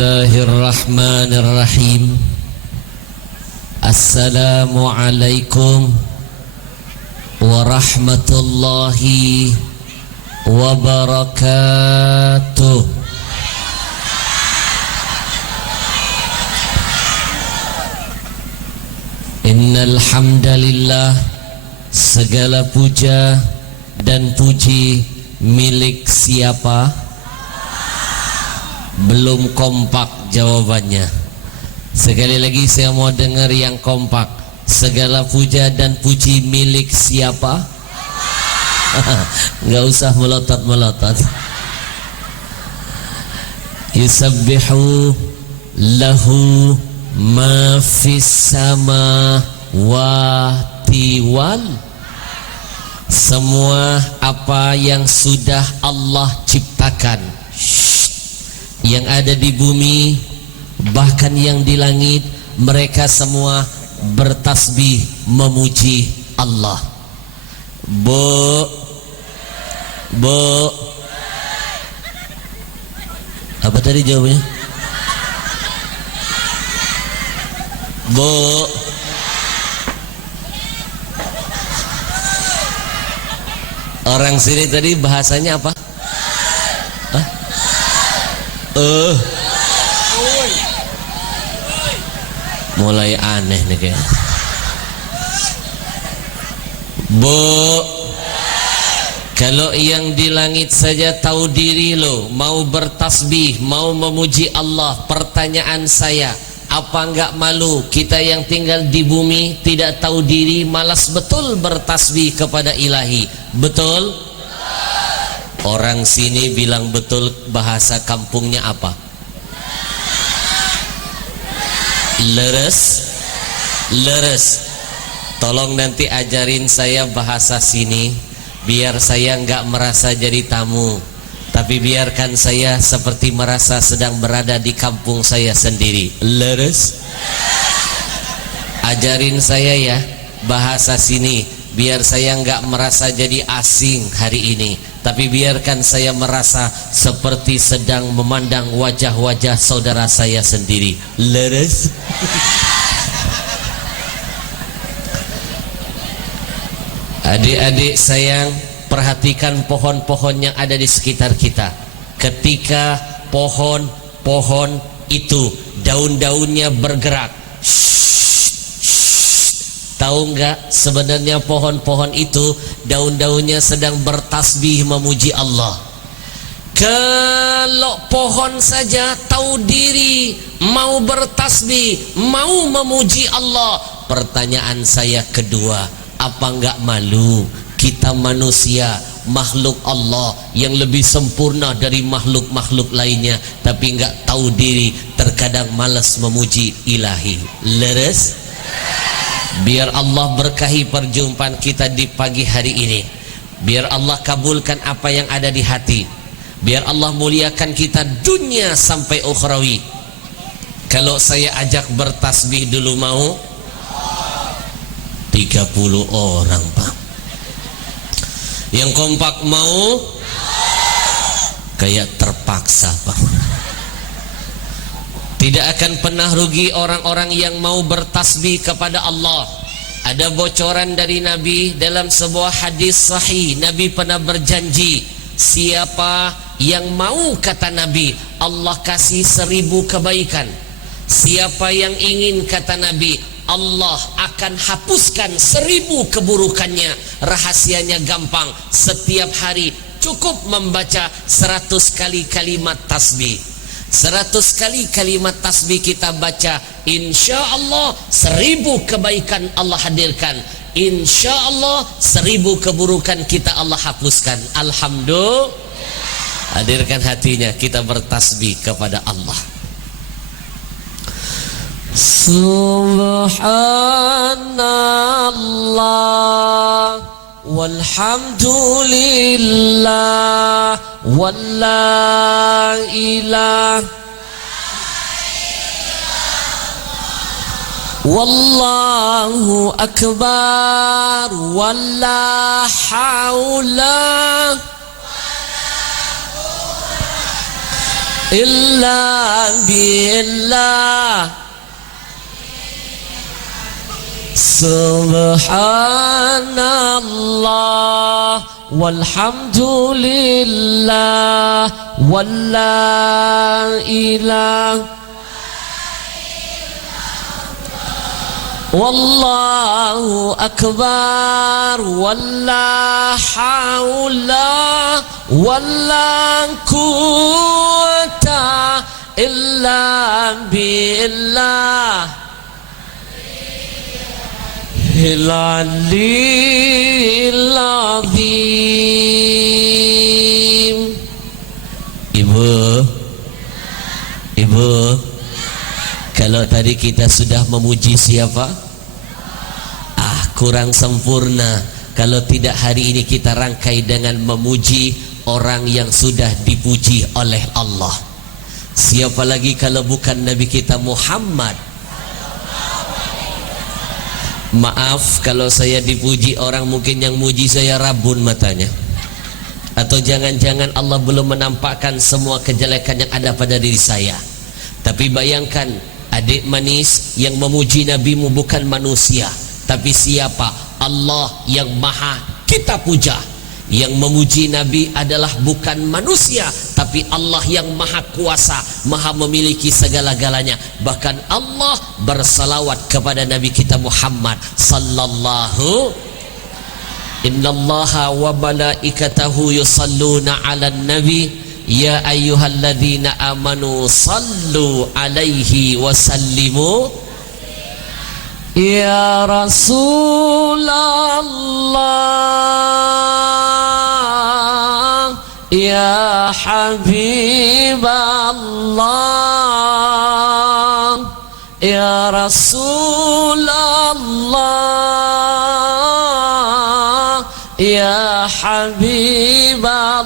Bismillahirrahmanirrahim. Assalamualaikum warahmatullahi wabarakatuh. Innal hamdalillah, segala puja dan puji milik siapa? Belum kompak jawabannya. Sekali lagi saya mau dengar yang kompak. Segala puja dan puji milik siapa? Nggak usah melotot-melotot. Yusabbihu lahu ma fis samawati wal. Semua apa yang sudah Allah ciptakan, yang ada di bumi bahkan yang di langit, mereka semua bertasbih memuji Allah. Bu apa tadi jawabannya? Bu orang sini tadi bahasanya apa? Mulai aneh nih kayaknya. Bu, kalau yang di langit saja tahu diri lo, mau bertasbih, mau memuji Allah. Pertanyaan saya, apa enggak malu kita yang tinggal di bumi tidak tahu diri, malas betul bertasbih kepada ilahi? Betul? Orang sini bilang betul, bahasa kampungnya apa? Leres. Tolong nanti ajarin saya bahasa sini, biar saya enggak merasa jadi tamu, tapi biarkan saya seperti merasa sedang berada di kampung saya sendiri. Leres. Ajarin saya ya bahasa sini, biar saya enggak merasa jadi asing hari ini, tapi biarkan saya merasa seperti sedang memandang wajah-wajah saudara saya sendiri. Leres. Adik-adik sayang, perhatikan pohon-pohon yang ada di sekitar kita. Ketika pohon-pohon itu daun-daunnya bergerak, tahu nggak sebenarnya pohon-pohon itu daun-daunnya sedang bertasbih memuji Allah. Kalau pohon saja tahu diri, mau bertasbih, mau memuji Allah, pertanyaan saya kedua, apa nggak malu kita manusia, makhluk Allah yang lebih sempurna dari makhluk-makhluk lainnya, tapi nggak tahu diri, terkadang malas memuji ilahi? Leres. Biar Allah berkahi perjumpaan kita di pagi hari ini. Biar Allah kabulkan apa yang ada di hati. Biar Allah muliakan kita dunia sampai ukhrawi. Kalau saya ajak bertasbih dulu mau? 30 orang Pak. Yang kompak mau? Kayak terpaksa Pak. Tidak akan pernah rugi orang-orang yang mau bertasbih kepada Allah. Ada bocoran dari Nabi dalam sebuah hadis sahih. Nabi pernah berjanji, siapa yang mau, kata Nabi, Allah kasih 1000 kebaikan. Siapa yang ingin, kata Nabi, Allah akan hapuskan 1000 keburukannya. Rahasianya gampang, setiap hari cukup membaca 100 kali kalimat tasbih. 100 kali kalimat tasbih kita baca, insya Allah 1000 kebaikan Allah hadirkan. Insya Allah 1000 keburukan kita Allah hapuskan. Alhamdulillah. Hadirkan hatinya, kita bertasbih kepada Allah. Subhanallah walhamdulillah walla ilaha wallahu akbar walla haula illa billah. Subhanallah walhamdulillah walla ilaha wallahu akbar walla haula walla quwwata illa billah al-aliyyil azim. Ibu, kalau tadi kita sudah memuji siapa? Kurang sempurna kalau tidak hari ini kita rangkai dengan memuji orang yang sudah dipuji oleh Allah. Siapa lagi kalau bukan Nabi kita Muhammad? Maaf kalau saya dipuji orang, mungkin yang muji saya rabun matanya, atau jangan-jangan Allah belum menampakkan semua kejelekan yang ada pada diri saya. Tapi bayangkan, adik manis, yang memuji nabimu bukan manusia, tapi siapa? Allah yang maha kita puja. Yang memuji nabi adalah bukan manusia, tapi Allah yang maha kuasa, maha memiliki segala-galanya. Bahkan Allah bersalawat kepada nabi kita Muhammad sallallahu. Innallaha wa malaikatahu yusalluna 'alan nabi ya ayyuhalladzina amanu sallu alaihi wa sallimu. Ya Rasulullah, ya Habiballah, ya Rasulullah, ya Habiballah.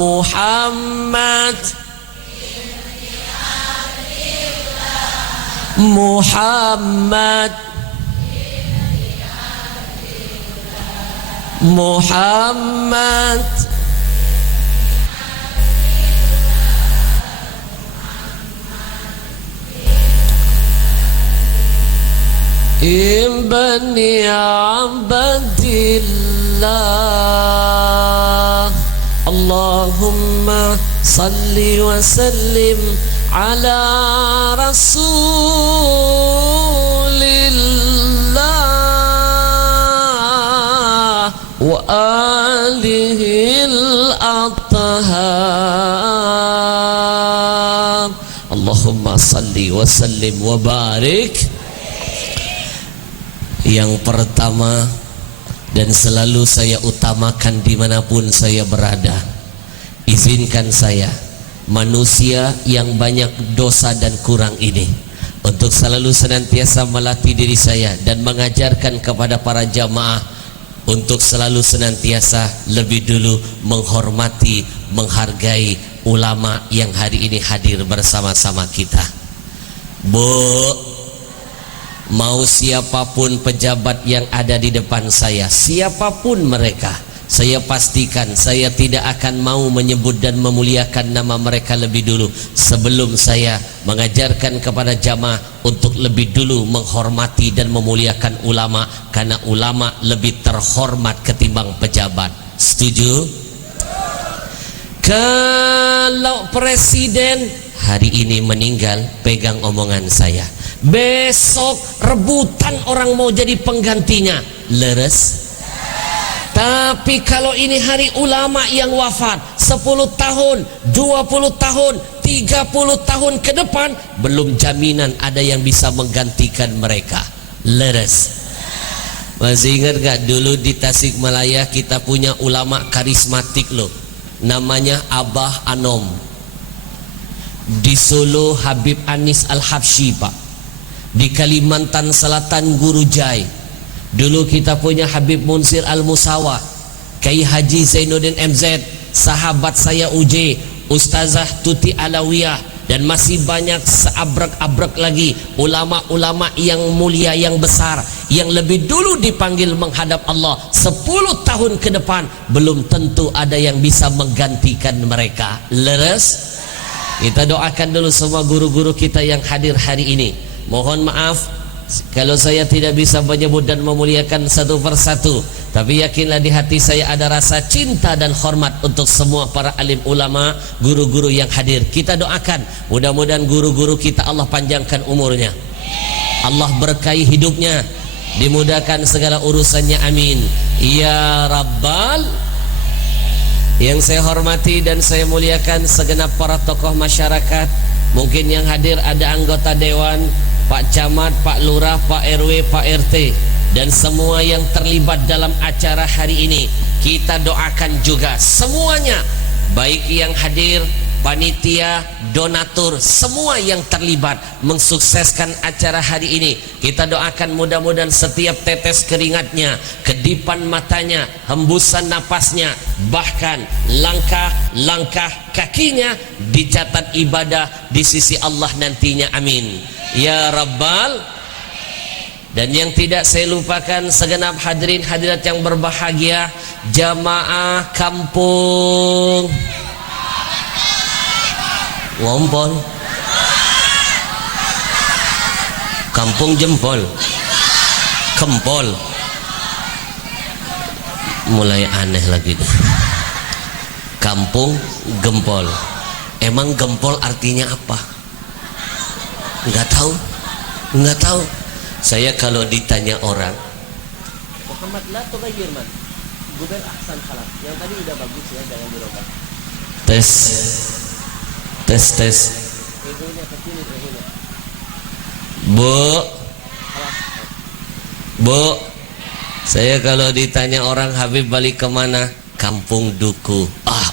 Muhammad, Muhammad, Muhammad. Ibni Abdillah, Allahumma salli wa sallim ala rasulillah wa alihil athhar. Allahumma salli wa sallim wa barik. Yang pertama dan selalu saya utamakan dimanapun saya berada, izinkan saya, manusia yang banyak dosa dan kurang ini, untuk selalu senantiasa melatih diri saya dan mengajarkan kepada para jamaah untuk selalu senantiasa lebih dulu menghormati, menghargai ulama yang hari ini hadir bersama-sama kita. Bu, mau siapapun pejabat yang ada di depan saya, siapapun mereka, saya pastikan saya tidak akan mau menyebut dan memuliakan nama mereka lebih dulu sebelum saya mengajarkan kepada jamaah untuk lebih dulu menghormati dan memuliakan ulama, karena ulama lebih terhormat ketimbang pejabat. Setuju? Kalau presiden hari ini meninggal, pegang omongan saya, besok rebutan orang mau jadi penggantinya, leres. Tapi kalau ini hari ulama yang wafat 10 tahun, 20 tahun, 30 tahun ke depan, belum jaminan ada yang bisa menggantikan mereka, leres. Masih ingat gak dulu di Tasikmalaya kita punya ulama karismatik loh, namanya Abah Anom. Di Solo Habib Anis Al-Habsyi Pak. Di Kalimantan Selatan Guru Jai. Dulu kita punya Habib Munsir Al-Musawa, Kiai Haji Zainuddin MZ, sahabat saya UJ, Ustazah Tuti Alawiyah, dan masih banyak seabrek-abrek lagi ulama-ulama yang mulia, yang besar, yang lebih dulu dipanggil menghadap Allah 10 tahun ke depan, belum tentu ada yang bisa menggantikan mereka, leres. Kita doakan dulu semua guru-guru kita yang hadir hari ini. Mohon maaf kalau saya tidak bisa menyebut dan memuliakan satu persatu, tapi yakinlah di hati saya ada rasa cinta dan hormat untuk semua para alim ulama, guru-guru yang hadir. Kita doakan mudah-mudahan guru-guru kita Allah panjangkan umurnya, Allah berkahi hidupnya, dimudahkan segala urusannya, amin ya rabbal. Yang saya hormati dan saya muliakan segenap para tokoh masyarakat, mungkin yang hadir ada anggota dewan, Pak Camat, Pak Lurah, Pak RW, Pak RT, dan semua yang terlibat dalam acara hari ini. Kita doakan juga semuanya, baik yang hadir, panitia, donatur, semua yang terlibat mensukseskan acara hari ini. Kita doakan mudah-mudahan setiap tetes keringatnya, kedipan matanya, hembusan napasnya, bahkan langkah-langkah kakinya dicatat ibadah di sisi Allah nantinya, amin ya rabbal. Dan yang tidak saya lupakan segenap hadirin hadirat yang berbahagia, jamaah kampung Ngompol, kampung Jempol, Kempol, mulai aneh lagi deh. Kampung Gempol, emang gempol artinya apa? Nggak tahu, nggak tahu. Saya kalau ditanya orang, Muhammad la tughayyir man, Gubel ahsan khalaq. Yang tadi udah bagus ya, jangan dirubah. Tes. Bu, saya kalau ditanya orang Habib balik kemana? Kampung Duku.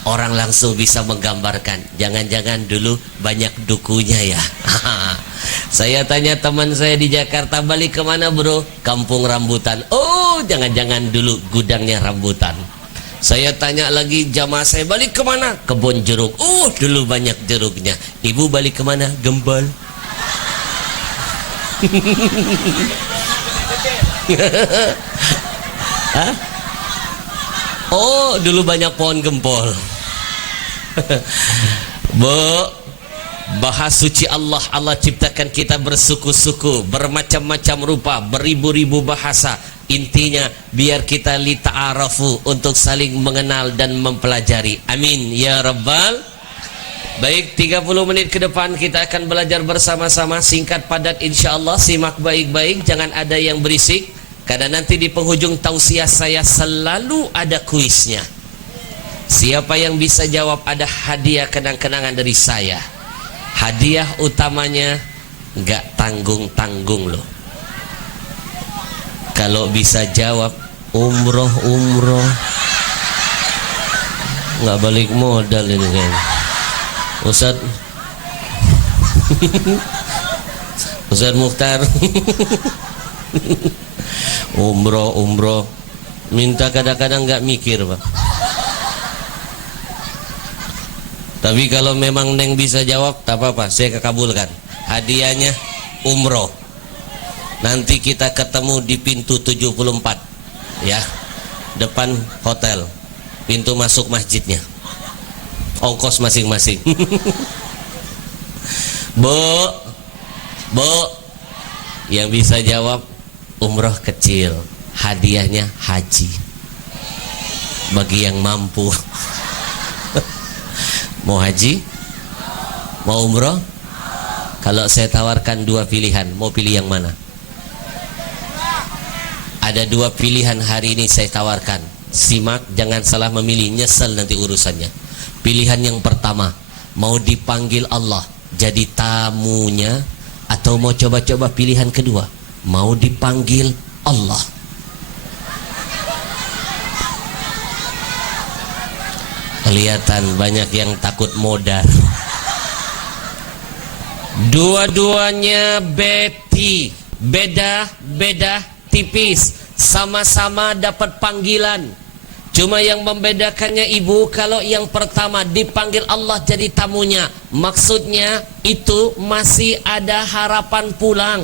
Orang langsung bisa menggambarkan. Jangan-jangan dulu banyak dukunya ya. Saya tanya teman saya di Jakarta, balik kemana bro? Kampung Rambutan. Oh, jangan-jangan dulu gudangnya rambutan. Saya tanya lagi jamaah saya, balik kemana? Kebun jeruk. Oh, dulu banyak jeruknya. Ibu balik kemana? Gempol. Hah? Oh, dulu banyak pohon gempol. Bu, bahas suci Allah. Allah ciptakan kita bersuku-suku, bermacam-macam rupa, beribu-ribu bahasa. Intinya biar kita li ta'arafu, untuk saling mengenal dan mempelajari, amin ya rabbal. Baik, 30 menit ke depan kita akan belajar bersama-sama, singkat padat insyaallah. Simak baik-baik, jangan ada yang berisik, karena nanti di penghujung tausiah saya selalu ada kuisnya. Siapa yang bisa jawab ada hadiah kenang-kenangan dari saya. Hadiah utamanya nggak tanggung-tanggung loh. Kalau bisa jawab umroh nggak balik modal ini kan Ustadz Ustadz Mukhtar. umroh minta kadang-kadang nggak mikir Pak. Tapi kalau memang Neng bisa jawab tak apa-apa, saya kekabulkan. Hadiahnya umroh. Nanti kita ketemu di pintu 74 ya, depan hotel, pintu masuk masjidnya, ongkos masing-masing. Bu, yang bisa jawab umroh kecil, hadiahnya haji bagi yang mampu. Mau haji? Mau umroh? Kalau saya tawarkan dua pilihan, mau pilih yang mana? Ada dua pilihan hari ini saya tawarkan. Simak, jangan salah memilih, nyesel nanti urusannya. Pilihan yang pertama, mau dipanggil Allah jadi tamunya, atau mau coba-coba pilihan kedua, mau dipanggil Allah. Kelihatan banyak yang takut modal. Dua-duanya beda tipis, sama-sama dapat panggilan. Cuma yang membedakannya ibu, kalau yang pertama dipanggil Allah jadi tamunya, maksudnya itu masih ada harapan pulang.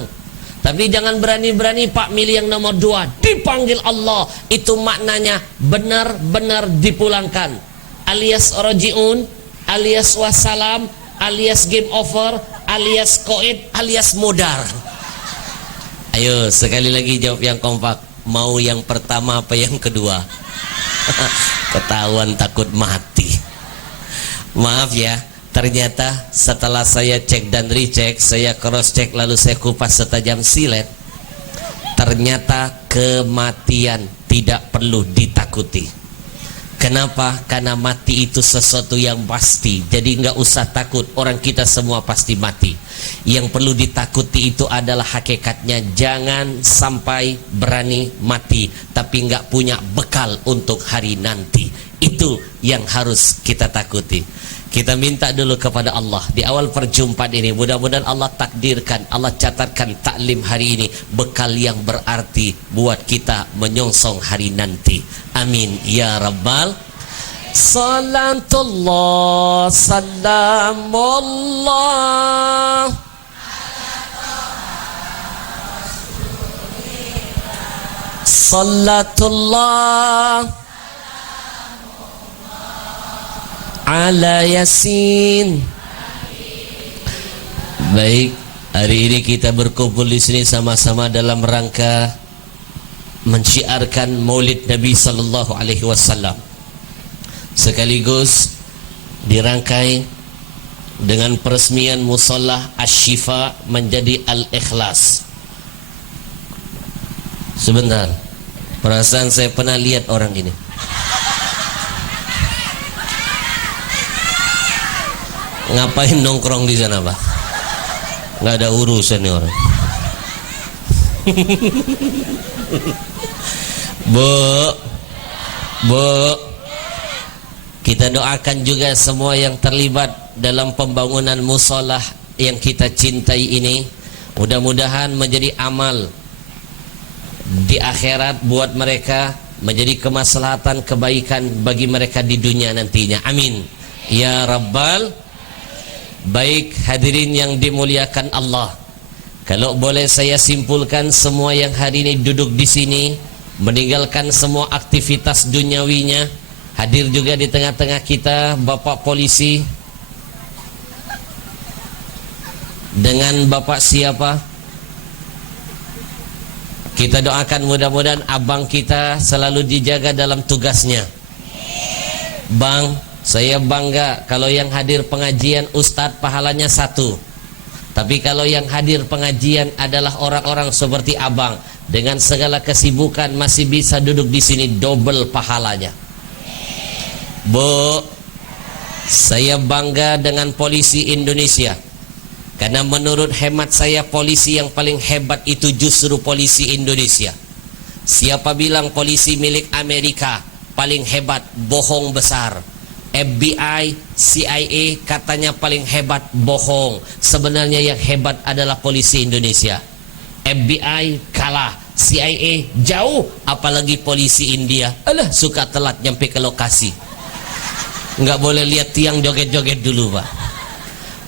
Tapi jangan berani-berani Pak milih yang nomor 2, dipanggil Allah, itu maknanya benar-benar dipulangkan, alias rojiun, alias wassalam, alias game over, alias koid, alias modar? Ayo sekali lagi jawab yang kompak. Mau yang pertama apa yang kedua? Ketahuan takut mati. Maaf ya, ternyata setelah saya cek dan recheck, saya cross check lalu saya kupas setajam silet, ternyata kematian tidak perlu ditakuti. Kenapa? Karena mati itu sesuatu yang pasti. Jadi nggak usah takut, orang kita semua pasti mati. Yang perlu ditakuti itu adalah hakikatnya jangan sampai berani mati tapi nggak punya bekal untuk hari nanti. Itu yang harus kita takuti. Kita minta dulu kepada Allah di awal perjumpaan ini, mudah-mudahan Allah takdirkan, Allah catatkan taklim hari ini bekal yang berarti buat kita menyongsong hari nanti. Amin ya rabbal. Salatullah salamullah salatullah ala Yasin. Baik, hari ini kita berkumpul di sini sama-sama dalam rangka mensyiarkan Maulid Nabi sallallahu alaihi wasallam. Sekaligus dirangkai dengan peresmian Musalla Asy-Syifa menjadi Al-Ikhlas. Sebentar, perasaan saya pernah lihat orang ini. Ngapain nongkrong di sana, Pak? Nggak ada urusan nih orang. Bu, kita doakan juga semua yang terlibat dalam pembangunan musholah yang kita cintai ini. Mudah-mudahan menjadi amal di akhirat buat mereka, menjadi kemaslahatan kebaikan bagi mereka di dunia nantinya. Amin ya rabbal. Baik hadirin yang dimuliakan Allah, kalau boleh saya simpulkan, semua yang hari ini duduk di sini meninggalkan semua aktivitas duniawinya, hadir juga di tengah-tengah kita Bapak Polisi dengan Bapak siapa? Kita doakan mudah-mudahan abang kita selalu dijaga dalam tugasnya. Bang, saya bangga kalau yang hadir pengajian Ustadz pahalanya 1. Tapi kalau yang hadir pengajian adalah orang-orang seperti abang, dengan segala kesibukan masih bisa duduk di sini, double pahalanya. Bu, saya bangga dengan polisi Indonesia. Karena menurut hemat saya polisi yang paling hebat itu justru polisi Indonesia. Siapa bilang polisi milik Amerika paling hebat, bohong besar. FBI, CIA katanya paling hebat, bohong. Sebenarnya yang hebat adalah polisi Indonesia. FBI kalah, CIA jauh, apalagi polisi India. Alah, suka telat nyampe ke lokasi. Nggak boleh lihat tiang joget-joget dulu, Pak.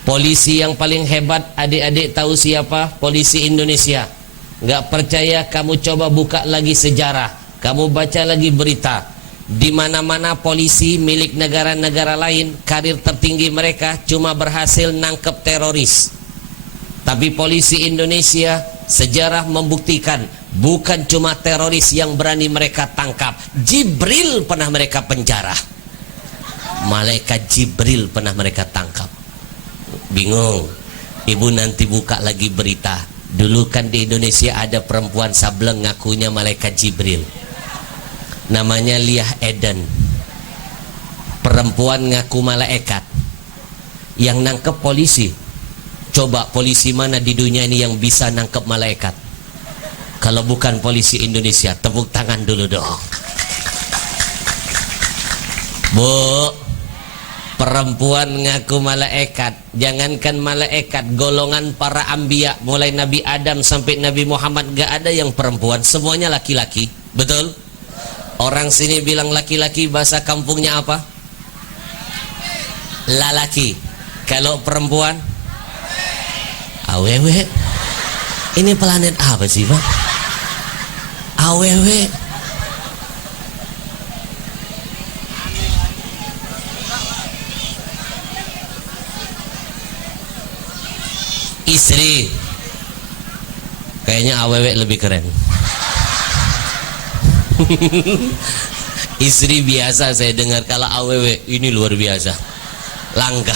Polisi yang paling hebat, adik-adik tahu siapa? Polisi Indonesia. Nggak percaya, kamu coba buka lagi sejarah, kamu baca lagi berita. Di mana-mana polisi milik negara-negara lain, karir tertinggi mereka cuma berhasil nangkep teroris. Tapi polisi Indonesia, sejarah membuktikan bukan cuma teroris yang berani mereka tangkap, Jibril pernah mereka penjara. Malaikat Jibril pernah mereka tangkap. Bingung? Ibu nanti buka lagi berita. Dulu kan di Indonesia ada perempuan sableng ngakunya malaikat Jibril. Namanya Liah Eden. Perempuan ngaku malaikat yang nangkep polisi. Coba polisi mana di dunia ini yang bisa nangkep malaikat? Kalau bukan polisi Indonesia, tepuk tangan dulu dong. Bu, perempuan ngaku malaikat. Jangankan malaikat, golongan para anbiya mulai Nabi Adam sampai Nabi Muhammad gak ada yang perempuan, semuanya laki-laki. Betul? Orang sini bilang laki-laki, bahasa kampungnya apa? Lalaki. Kalau perempuan? Awewe. Ini planet apa sih, Pak? Awewe. Istri. Kayaknya awewe lebih keren. Istri biasa saya dengar, kalau awewe ini luar biasa, langka.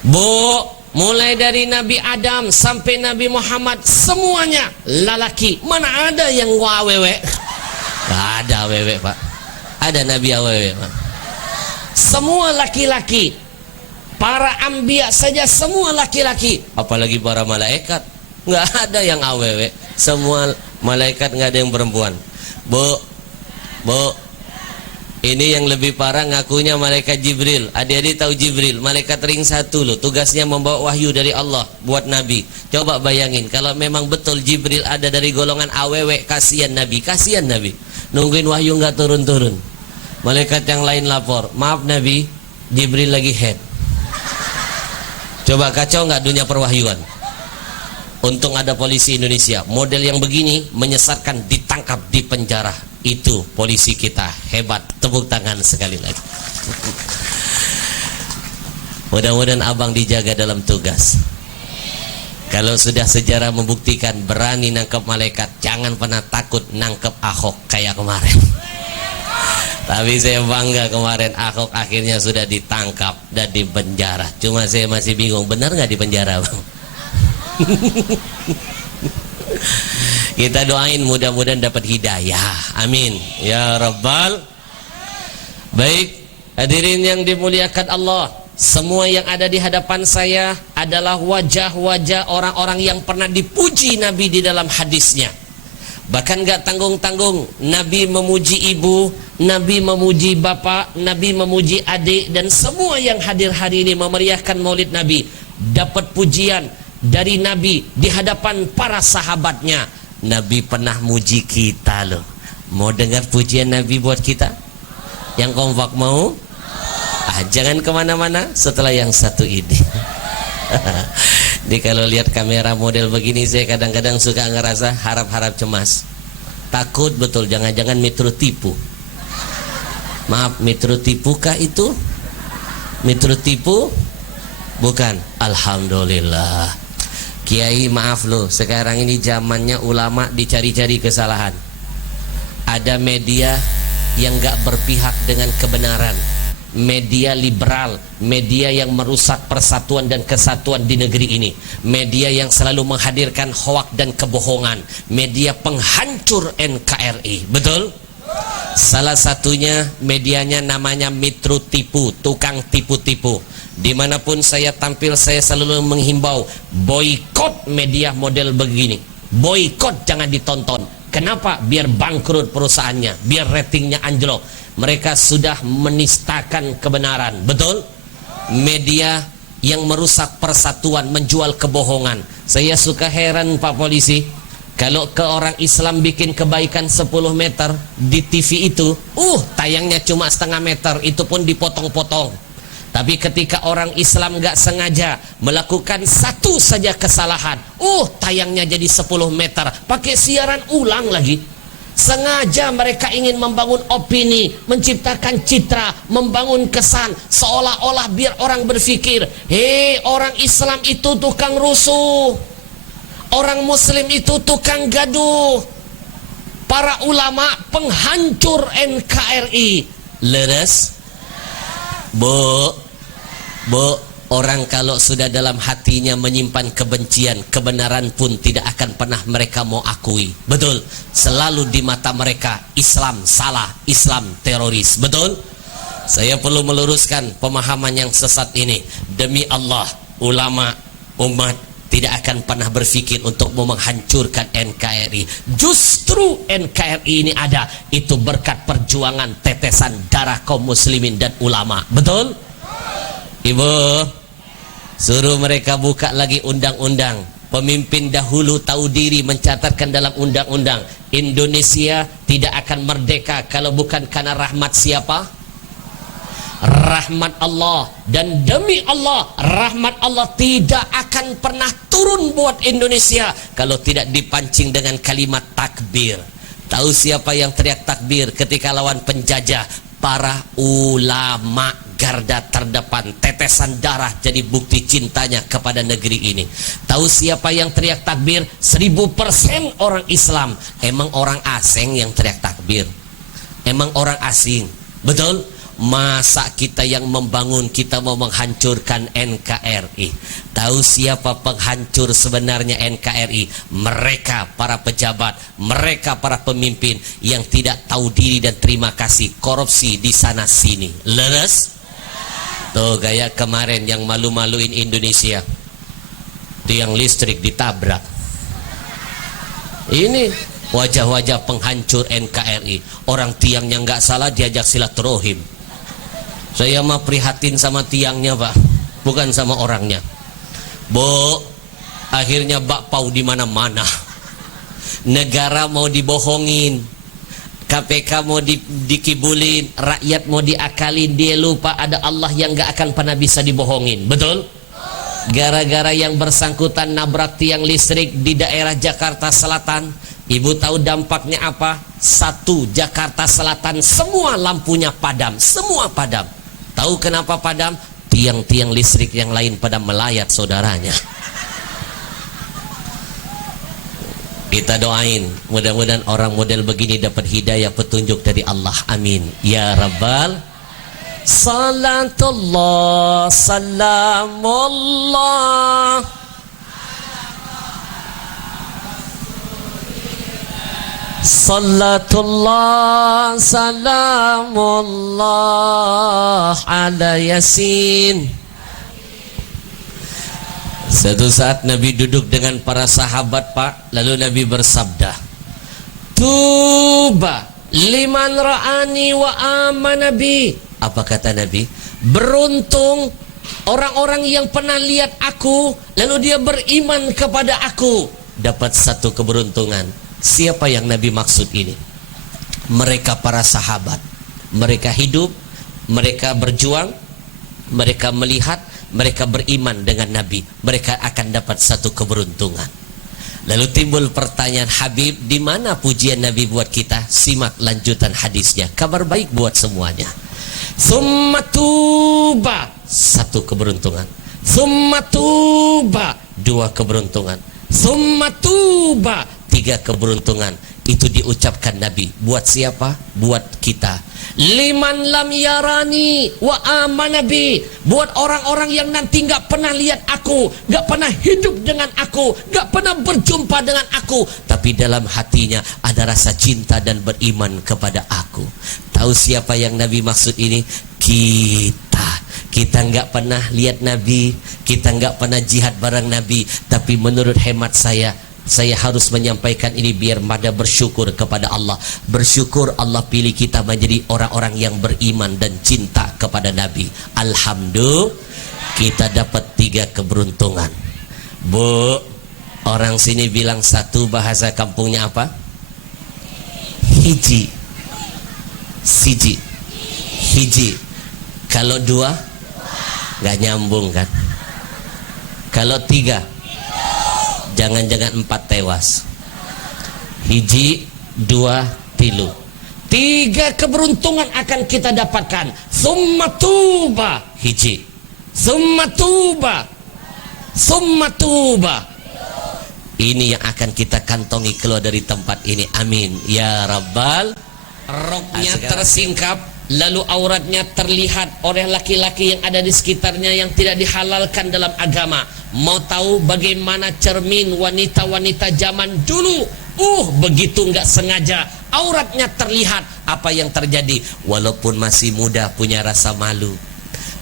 Bu, mulai dari Nabi Adam sampai Nabi Muhammad semuanya lelaki. Mana ada yang awewe? Gak ada awewe, Pak. Ada Nabi awewe, Pak. Semua laki-laki. Para anbiya saja semua laki-laki. Apalagi para malaikat, nggak ada yang awewe. Semua malaikat, nggak ada yang perempuan. Bu, ini yang lebih parah ngakunya malaikat Jibril. Adik-adik tahu Jibril, malaikat ring 1 loh. Tugasnya membawa wahyu dari Allah buat Nabi. Coba bayangin kalau memang betul Jibril ada dari golongan awewe, kasihan Nabi, kasihan Nabi. Nungguin wahyu nggak turun-turun. Malaikat yang lain lapor, maaf Nabi, Jibril lagi head. Coba kacau nggak dunia perwahyuan? Untung ada polisi Indonesia, model yang begini menyesatkan, ditangkap, di penjara. Itu polisi kita, hebat. Tepuk tangan sekali lagi. Mudah-mudahan abang dijaga dalam tugas. Kalau sudah sejarah membuktikan berani nangkep malaikat, jangan pernah takut nangkep Ahok kayak kemarin. Tapi saya bangga kemarin Ahok akhirnya sudah ditangkap dan dipenjara. Cuma saya masih bingung, benar nggak dipenjara, Bang? Kita doain mudah-mudahan dapat hidayah. Amin ya rabbal. Baik, hadirin yang dimuliakan Allah, semua yang ada di hadapan saya adalah wajah-wajah orang-orang yang pernah dipuji Nabi di dalam hadisnya. Bahkan gak tanggung-tanggung, Nabi memuji ibu, Nabi memuji bapak, Nabi memuji adik, dan semua yang hadir hari ini memeriahkan maulid Nabi dapat pujian dari Nabi di hadapan para sahabatnya. Nabi pernah muji kita loh. Mau dengar pujian Nabi buat kita? Yang kompak mau? Jangan kemana-mana setelah yang satu ini. Jadi kalau lihat kamera model begini, saya kadang-kadang suka ngerasa harap-harap cemas. Takut betul, jangan-jangan Metro tipu. Maaf, Metro tipukah itu? Metro tipu? Bukan. Alhamdulillah. Kiai maaf loh, sekarang ini zamannya ulama dicari-cari kesalahan. Ada media yang gak berpihak dengan kebenaran, media liberal, media yang merusak persatuan dan kesatuan di negeri ini, media yang selalu menghadirkan hoak dan kebohongan, media penghancur NKRI. Betul? Salah satunya medianya namanya Metro Tipu, tukang tipu-tipu. Dimanapun saya tampil, saya selalu menghimbau boikot media model begini. Boikot, jangan ditonton. Kenapa? Biar bangkrut perusahaannya, biar ratingnya anjlok. Mereka sudah menistakan kebenaran. Betul? Media yang merusak persatuan, menjual kebohongan. Saya suka heran Pak Polisi, kalau ke orang Islam bikin kebaikan 10 meter di TV itu, tayangnya cuma setengah meter, itu pun dipotong-potong. Tapi ketika orang Islam gak sengaja melakukan satu saja kesalahan, tayangnya jadi 10 meter, pakai siaran ulang lagi. Sengaja mereka ingin membangun opini, menciptakan citra, membangun kesan, seolah-olah biar orang berpikir, orang Islam itu tukang rusuh, orang Muslim itu tukang gaduh, para ulama penghancur NKRI. Leres? Bu, orang kalau sudah dalam hatinya menyimpan kebencian, kebenaran pun tidak akan pernah mereka mau akui. Betul? Selalu di mata mereka Islam salah, Islam teroris. Betul? Saya perlu meluruskan pemahaman yang sesat ini. Demi Allah, ulama, umat tidak akan pernah berpikir untuk menghancurkan NKRI. Justru NKRI ini ada, itu berkat perjuangan tetesan darah kaum muslimin dan ulama. Betul? Ibu, suruh mereka buka lagi undang-undang. Pemimpin dahulu tahu diri, mencatatkan dalam undang-undang, Indonesia tidak akan merdeka kalau bukan karena rahmat siapa? Rahmat Allah. Dan demi Allah, rahmat Allah tidak akan pernah turun buat Indonesia kalau tidak dipancing dengan kalimat takbir. Tahu siapa yang teriak takbir ketika lawan penjajah? Para ulama garda terdepan, tetesan darah jadi bukti cintanya kepada negeri ini. Tahu siapa yang teriak takbir? 1000% orang Islam. Emang orang asing yang teriak takbir? Emang orang asing? Betul? Masa kita yang membangun, kita mau menghancurkan NKRI? Tahu siapa penghancur sebenarnya NKRI? Mereka para pejabat, mereka para pemimpin yang tidak tahu diri dan terima kasih, korupsi di sana sini. Leres? Tuh gaya kemarin yang malu-maluin Indonesia, tiang listrik ditabrak. Ini wajah-wajah penghancur NKRI. Orang tiangnya nggak salah diajak silaturahim. Saya mah prihatin sama tiangnya, Pak, bukan sama orangnya. Bu, akhirnya bakpao di mana-mana. Negara mau dibohongin, KPK mau dikibulin, rakyat mau diakalin. Dia lupa ada Allah yang gak akan pernah bisa dibohongin. Betul? Gara-gara yang bersangkutan nabrak tiang listrik di daerah Jakarta Selatan. Ibu tahu dampaknya apa? Satu, Jakarta Selatan semua lampunya padam, semua padam. Tahu kenapa padam? Tiang-tiang listrik yang lain pada melayat saudaranya. Kita doain, mudah-mudahan orang model begini dapat hidayah petunjuk dari Allah. Amin ya rabbal. Salatullah salamullah Salatullah salamullah ala Yasin. Suatu saat Nabi duduk dengan para sahabat, Pak. Lalu Nabi bersabda, Tuba liman ra'ani wa amana bi. Apa kata Nabi? Beruntung orang-orang yang pernah lihat aku lalu dia beriman kepada aku. Dapat satu keberuntungan. Siapa yang Nabi maksud ini? Mereka para sahabat. Mereka hidup, mereka berjuang, mereka melihat, mereka beriman dengan Nabi. Mereka akan dapat satu keberuntungan. Lalu timbul pertanyaan, Habib, di mana pujian Nabi buat kita? Simak lanjutan hadisnya. Kabar baik buat semuanya. Summa tuba, satu keberuntungan. Summa tuba, dua keberuntungan. Summa tuba, tiga keberuntungan. Itu diucapkan Nabi. Buat siapa? Buat kita. Liman lam yarani wa amana bi. Buat orang-orang yang nanti gak pernah lihat aku, gak pernah hidup dengan aku, gak pernah berjumpa dengan aku, tapi dalam hatinya ada rasa cinta dan beriman kepada aku. Tahu siapa yang Nabi maksud ini? Kita nggak pernah lihat Nabi, kita nggak pernah jihad bareng Nabi, tapi menurut hemat saya harus menyampaikan ini biar pada bersyukur kepada Allah. Bersyukur Allah pilih kita menjadi orang-orang yang beriman dan cinta kepada Nabi. Alhamdulillah, kita dapat tiga keberuntungan. Bu, orang sini bilang satu, bahasa kampungnya apa? Hiji. Siji. Hiji. Kalau dua, nggak nyambung kan? Kalau tiga, jangan-jangan 4 tewas. Hiji, dua, tilu. 3 keberuntungan akan kita dapatkan. Summa tuba, hiji. Summa tuba, summa tuba. Ini yang akan kita kantongi keluar dari tempat ini. Amin ya rabbal. Roknya tersingkap, lalu auratnya terlihat oleh laki-laki yang ada di sekitarnya yang tidak dihalalkan dalam agama. Mau tahu bagaimana cermin wanita-wanita zaman dulu? Begitu nggak sengaja auratnya terlihat. Apa yang terjadi? Walaupun masih muda punya rasa malu,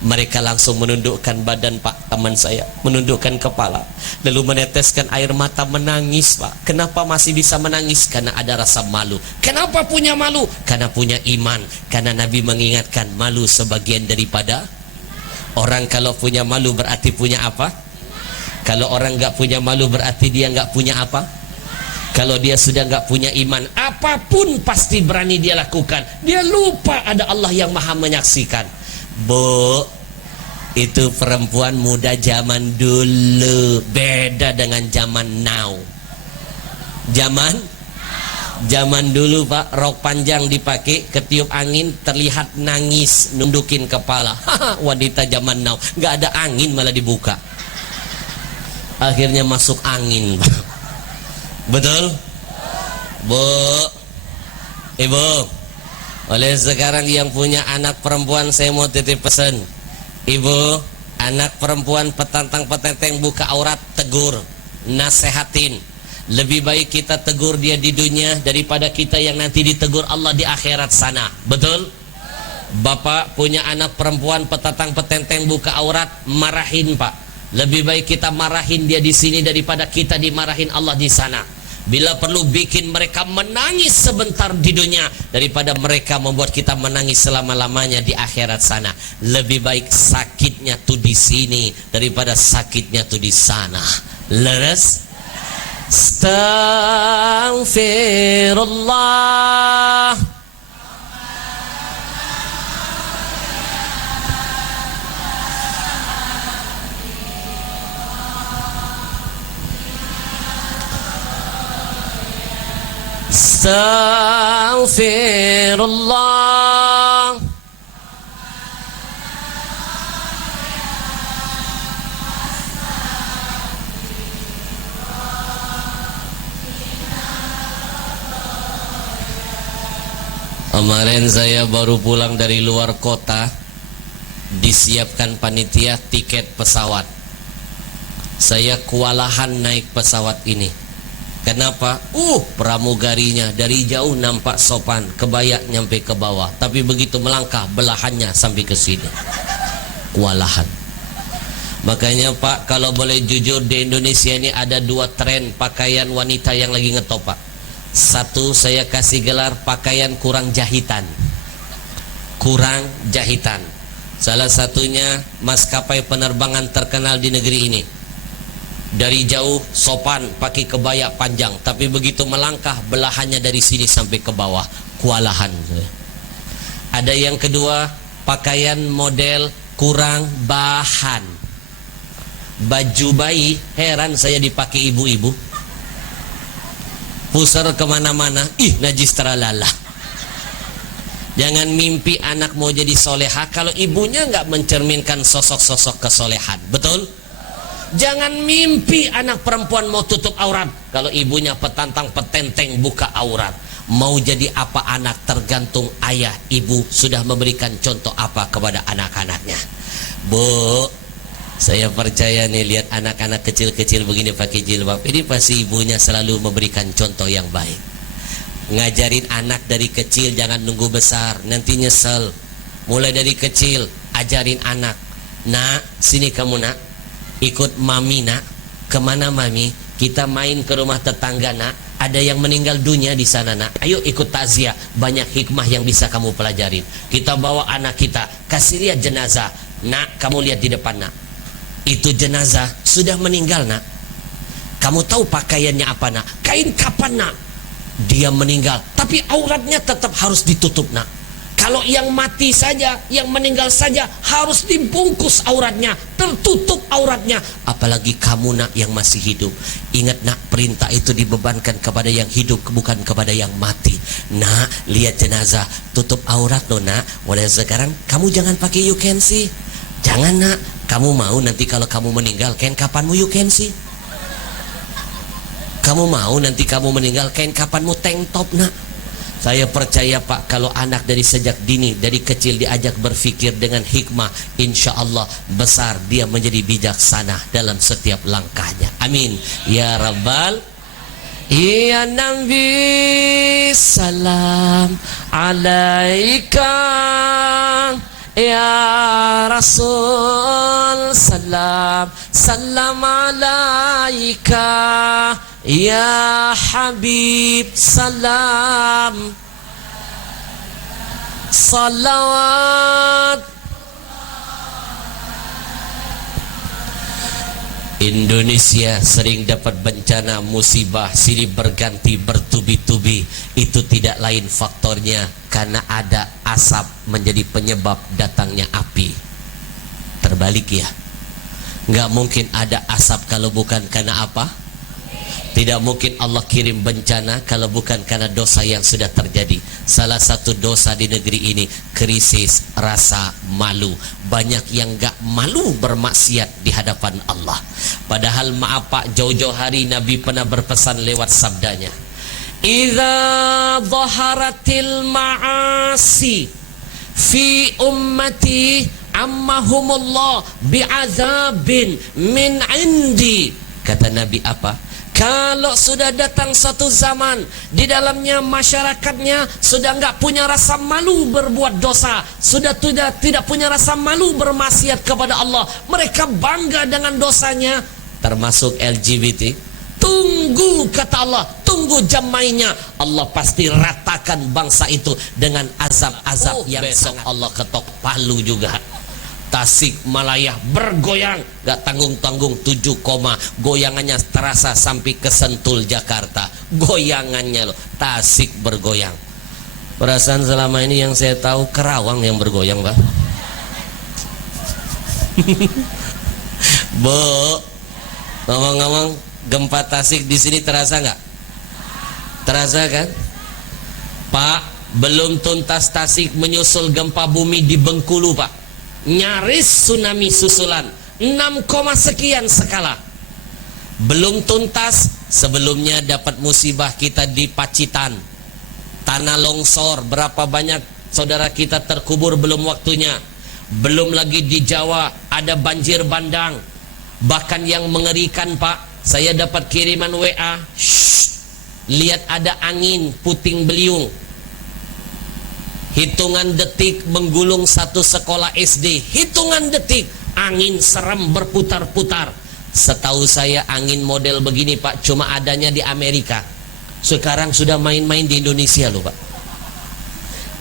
mereka langsung menundukkan badan, Pak, teman saya menundukkan kepala, lalu meneteskan air mata, menangis, Pak. Kenapa masih bisa menangis? Karena ada rasa malu. Kenapa punya malu? Karena punya iman. Karena Nabi mengingatkan malu sebagian daripada orang. Kalau punya malu berarti punya apa? Kalau orang nggak punya malu berarti dia nggak punya apa? Kalau dia sudah nggak punya iman, apapun pasti berani dia lakukan. Dia lupa ada Allah yang maha menyaksikan. Bu, itu perempuan muda zaman dulu, beda dengan zaman now. Zaman Zaman dulu Pak, rok panjang dipakai, ketiup angin terlihat nangis, nundukin kepala. Wanita zaman now, nggak ada angin malah dibuka. Akhirnya masuk angin. Betul? Bu, Ibu, oleh sekarang yang punya anak perempuan saya mau titip pesan. Ibu, anak perempuan petantang petenteng buka aurat, tegur, nasehatin. Lebih baik kita tegur dia di dunia daripada kita yang nanti ditegur Allah di akhirat sana. Betul? Bapak punya anak perempuan petantang petenteng buka aurat, marahin Pak. Lebih baik kita marahin dia di sini daripada kita dimarahin Allah di sana. Bila perlu bikin mereka menangis sebentar di dunia daripada mereka membuat kita menangis selama-lamanya di akhirat sana. Lebih baik sakitnya tuh di sini daripada sakitnya tuh di sana. Leres? Astaghfirullah. Astaghfirullah. Kemarin saya baru pulang dari luar kota, disiapkan panitia tiket pesawat. Saya kewalahan naik pesawat ini. Kenapa? Pramugarinya dari jauh nampak sopan, kebaya nyampe ke bawah, tapi begitu melangkah belahannya sampai ke sini. Kewalahan. Makanya Pak, kalau boleh jujur, di Indonesia ini ada dua tren pakaian wanita yang lagi ngetop Pak. Satu, saya kasih gelar pakaian kurang jahitan. Kurang jahitan. Salah satunya maskapai penerbangan terkenal di negeri ini. Dari jauh sopan pakai kebaya panjang, tapi begitu melangkah belahannya dari sini sampai ke bawah. Kewalahan. Ada yang kedua, pakaian model kurang bahan. Baju bayi, heran saya dipakai ibu-ibu. Pusar kemana-mana, najis teralala. Jangan mimpi anak mau jadi soleha kalau ibunya nggak mencerminkan sosok-sosok kesolehan. Betul? Jangan mimpi anak perempuan mau tutup aurat kalau ibunya petantang petenteng buka aurat. Mau jadi apa anak tergantung ayah ibu sudah memberikan contoh apa kepada anak-anaknya. Bu, saya percaya nih, lihat anak-anak kecil-kecil begini pakai jilbab, ini pasti ibunya selalu memberikan contoh yang baik. Ngajarin anak dari kecil, jangan nunggu besar nanti nyesel. Mulai dari kecil ajarin anak. Nak, sini kamu nak, ikut mami nak. Kemana mami? Kita main ke rumah tetangga nak, ada yang meninggal dunia di sana nak. Ayo ikut takziah, banyak hikmah yang bisa kamu pelajarin. Kita bawa anak kita, kasih lihat jenazah. Nak, kamu lihat di depan nak, itu jenazah sudah meninggal nak. Kamu tahu pakaiannya apa nak? Kain kapan nak? Dia meninggal, tapi auratnya tetap harus ditutup nak. Kalau yang mati saja, yang meninggal saja harus dibungkus auratnya, tertutup auratnya. Apalagi kamu nak yang masih hidup. Ingat nak, perintah itu dibebankan kepada yang hidup, bukan kepada yang mati. Nak, lihat jenazah, tutup aurat loh nak. Mulai sekarang kamu jangan pakai you can see. Jangan nak, kamu mau nanti kalau kamu meninggal kain kapanmu you can see. Kamu mau nanti kamu meninggal kain kapanmu tank top nak. Saya percaya Pak, kalau anak dari sejak dini, dari kecil diajak berfikir dengan hikmah, insya Allah besar dia menjadi bijaksana dalam setiap langkahnya. Amin ya Rabbal. Ya Nabi salam alaika, ya Rasul salam salam alaika, ya Habib salam salawat. Indonesia sering dapat bencana, musibah, silih berganti, bertubi-tubi. Itu tidak lain faktornya karena ada asap menjadi penyebab datangnya api. Terbalik ya, nggak mungkin ada asap kalau bukan karena apa? Tidak mungkin Allah kirim bencana kalau bukan karena dosa yang sudah terjadi. Salah satu dosa di negeri ini krisis rasa malu. Banyak yang gak malu bermaksiat di hadapan Allah. Padahal maaf Pak, jauh-jauh hari Nabi pernah berpesan lewat sabdanya, idza dhaharatil ma'asi fi ummati ammahumullah bi'adzabin min indi. Kata Nabi apa? Kalau sudah datang satu zaman di dalamnya masyarakatnya sudah enggak punya rasa malu berbuat dosa, sudah tidak punya rasa malu bermaksiat kepada Allah, mereka bangga dengan dosanya, termasuk LGBT. Tunggu, kata Allah, tunggu jam mainnya. Allah pasti ratakan bangsa itu dengan azab-azab yang besok Allah ketok palu juga. Tasik Malaya bergoyang, gak tanggung-tanggung 7, goyangannya terasa sampai ke Sentul Jakarta. Goyangannya loh, Tasik bergoyang. Perasaan selama ini yang saya tahu Kerawang yang bergoyang, Pak. Bu, ngomong-ngomong, gempa Tasik di sini terasa nggak? Terasa kan? Pak, belum tuntas Tasik menyusul gempa bumi di Bengkulu, Pak. Nyaris tsunami susulan 6, sekian skala. Belum tuntas, sebelumnya dapat musibah kita di Pacitan, tanah longsor, berapa banyak saudara kita terkubur belum waktunya. Belum lagi di Jawa ada banjir bandang. Bahkan yang mengerikan Pak, saya dapat kiriman WA, lihat ada angin puting beliung, hitungan detik menggulung satu sekolah SD. Hitungan detik, angin serem berputar-putar. Setahu saya angin model begini Pak cuma adanya di Amerika. Sekarang sudah main-main di Indonesia loh Pak.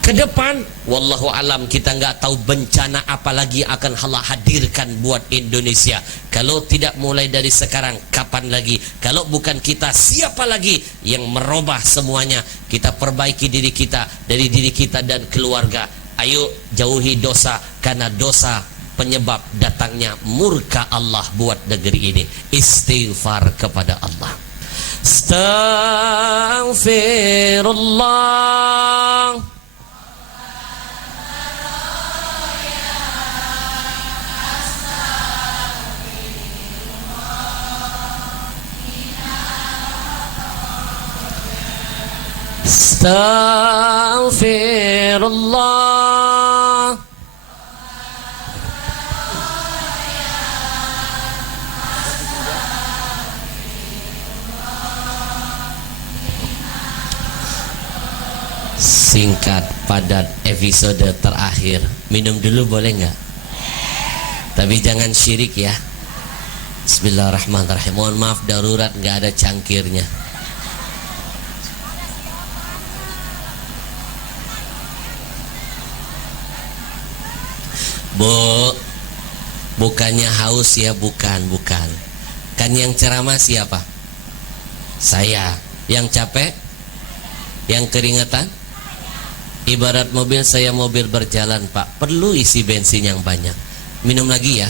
Ke depan, wallahu alam, kita nggak tahu bencana apa lagi akan Allah hadirkan buat Indonesia. Kalau tidak mulai dari sekarang, kapan lagi? Kalau bukan kita, siapa lagi yang merubah semuanya? Kita perbaiki diri kita, dari diri kita dan keluarga. Ayo jauhi dosa, karena dosa penyebab datangnya murka Allah buat negeri ini. Istighfar kepada Allah. Astaghfirullah. Astaghfirullah. Singkat, padat, episode terakhir. Minum dulu boleh nggak? Tapi jangan syirik ya. Bismillahirrahmanirrahim. Mohon maaf darurat nggak ada cangkirnya. Bu, bukannya haus ya, bukan. Kan yang ceramah siapa? Saya. Yang capek? Yang keringetan? Ibarat mobil, saya mobil berjalan Pak, perlu isi bensin yang banyak. Minum lagi ya.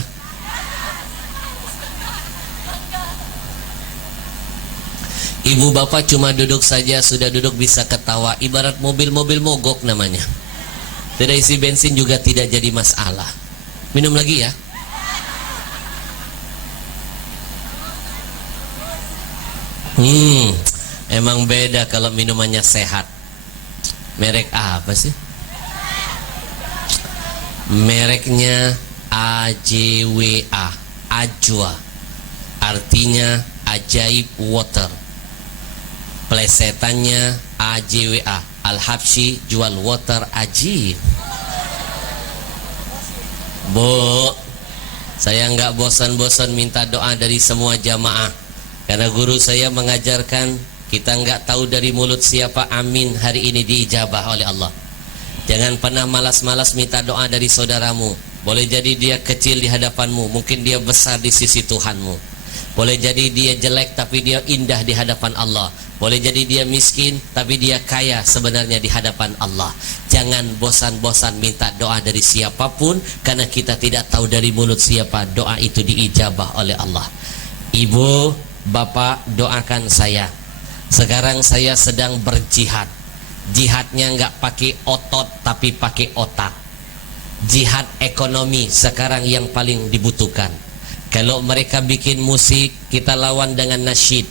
Ibu bapak cuma duduk saja, sudah duduk bisa ketawa. Ibarat mobil-mobil mogok namanya. Tidak isi bensin juga tidak jadi masalah. Minum lagi ya. Emang beda kalau minumannya sehat. Merek apa sih? Mereknya AJWA, Ajwa. Artinya ajaib water. Plesetannya AJWA, Al-Habsyi jual water ajib. Bu, saya nggak bosan-bosan minta doa dari semua jamaah. Karena guru saya mengajarkan, kita nggak tahu dari mulut siapa amin hari ini diijabah oleh Allah. Jangan pernah malas-malas minta doa dari saudaramu. Boleh jadi dia kecil di hadapanmu, mungkin dia besar di sisi Tuhanmu. Boleh jadi dia jelek tapi dia indah di hadapan Allah. Boleh jadi dia miskin tapi dia kaya sebenarnya di hadapan Allah. Jangan bosan-bosan minta doa dari siapapun, karena kita tidak tahu dari mulut siapa doa itu diijabah oleh Allah. Ibu, Bapak doakan saya. Sekarang saya sedang berjihad. Jihadnya nggak pakai otot tapi pakai otak. Jihad ekonomi sekarang yang paling dibutuhkan. Kalau mereka bikin musik, kita lawan dengan nasyid.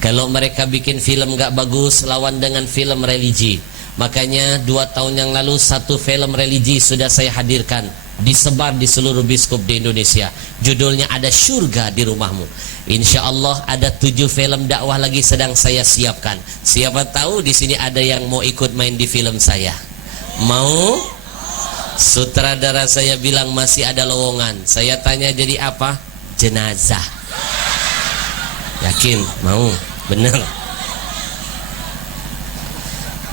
Kalau mereka bikin film nggak bagus, lawan dengan film religi. Makanya 2 tahun yang lalu satu film religi sudah saya hadirkan, disebar di seluruh biskup di Indonesia. Judulnya Ada Syurga di Rumahmu. Insya Allah ada 7 film dakwah lagi sedang saya siapkan. Siapa tahu di sini ada yang mau ikut main di film saya. Mau? Sutradara saya bilang masih ada lowongan. Saya tanya jadi apa? Jenazah. Yakin? Mau? Bener.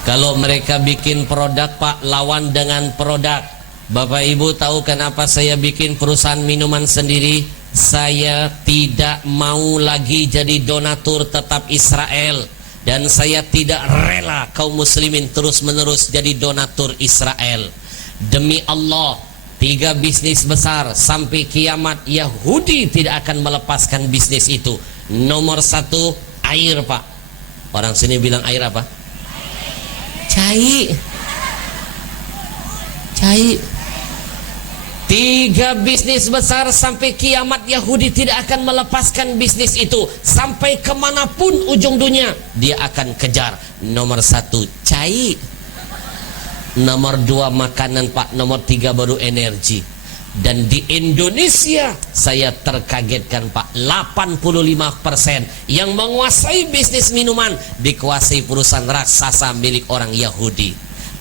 Kalau mereka bikin produk, Pak, lawan dengan produk. Bapak Ibu tahu kenapa saya bikin perusahaan minuman sendiri? Saya tidak mau lagi jadi donatur tetap Israel. Dan saya tidak rela kaum muslimin terus menerus jadi donatur Israel. Demi Allah, 3 bisnis besar sampai kiamat Yahudi tidak akan melepaskan bisnis itu. Nomor 1, air, Pak. Orang sini bilang air apa? Cai. 3 bisnis besar sampai kiamat Yahudi tidak akan melepaskan bisnis itu. Sampai kemanapun ujung dunia dia akan kejar. Nomor 1 cai. Nomor 2 makanan, Pak. Nomor 3 baru energi. Dan di Indonesia saya terkagetkan, Pak, 85% yang menguasai bisnis minuman dikuasai perusahaan raksasa milik orang Yahudi.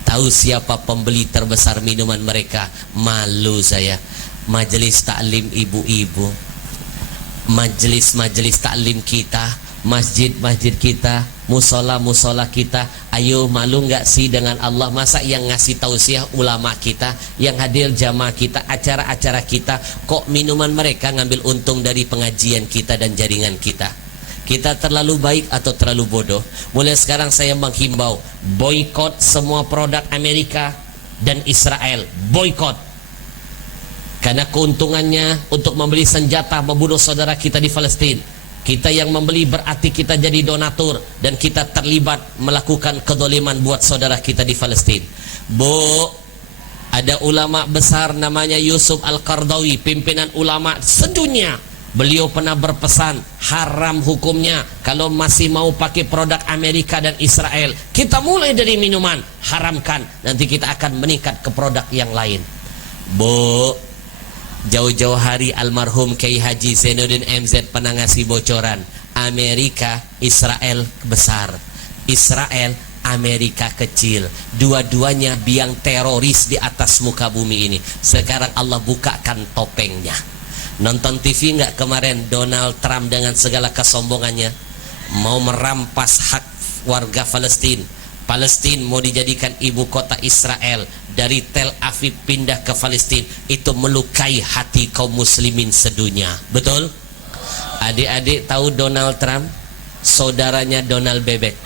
Tahu siapa pembeli terbesar minuman mereka? Malu saya. Majelis taklim ibu-ibu, majelis taklim kita, masjid-masjid kita, musola kita. Ayo, malu nggak sih dengan Allah? Masa yang ngasih tausiah ulama kita, yang hadir jamaah kita, acara-acara kita, kok minuman mereka ngambil untung dari pengajian kita dan jaringan kita? Kita terlalu baik atau terlalu bodoh? Mulai sekarang saya menghimbau, boykot semua produk Amerika dan Israel. Boykot. Karena keuntungannya untuk membeli senjata membunuh saudara kita di Palestina. Kita yang membeli berarti kita jadi donatur dan kita terlibat melakukan kedoliman buat saudara kita di Palestina. Bu, ada ulama besar namanya Yusuf Al-Qaradawi, pimpinan ulama sedunia. Beliau pernah berpesan, haram hukumnya kalau masih mau pakai produk Amerika dan Israel. Kita mulai dari minuman, haramkan. Nanti kita akan meningkat ke produk yang lain. Bu, jauh-jauh hari almarhum Kiai Haji Zainuddin MZ pernah ngasih bocoran. Amerika, Israel besar. Israel, Amerika kecil. Dua-duanya biang teroris di atas muka bumi ini. Sekarang Allah bukakan topengnya. Nonton TV nggak kemarin Donald Trump dengan segala kesombongannya mau merampas hak warga Palestina. Palestina mau dijadikan ibu kota Israel. Dari Tel Aviv pindah ke Palestina. Itu melukai hati kaum muslimin sedunia. Betul? Adik-adik tahu Donald Trump? Saudaranya Donald Bebek.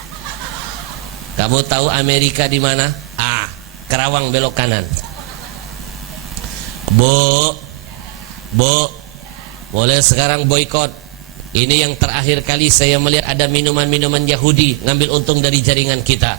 Kamu tahu Amerika di mana? Kerawang belok kanan. Bu, mulai sekarang boykot. Ini yang terakhir kali saya melihat ada minuman-minuman Yahudi ngambil untung dari jaringan kita.